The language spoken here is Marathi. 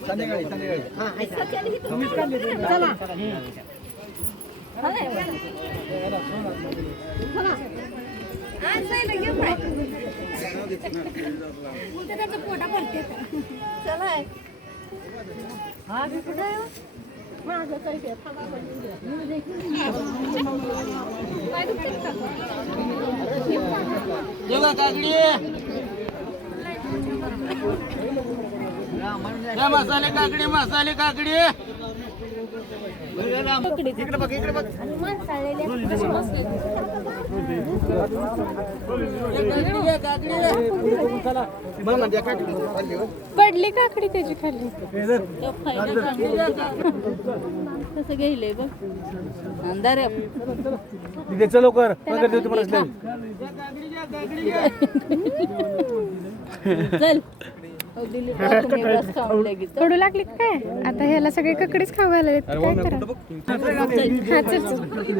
संध्याकाळी मसाले काकडी मसाले काकडी इकडे बघ इकडे बघ पडली काकडी त्याची खाली कसं गेले बघ अंधार चलो कर तुम्हाला चल कडू लागली काय आता ह्याला सगळे ककडीच खाऊ घालायला काय करा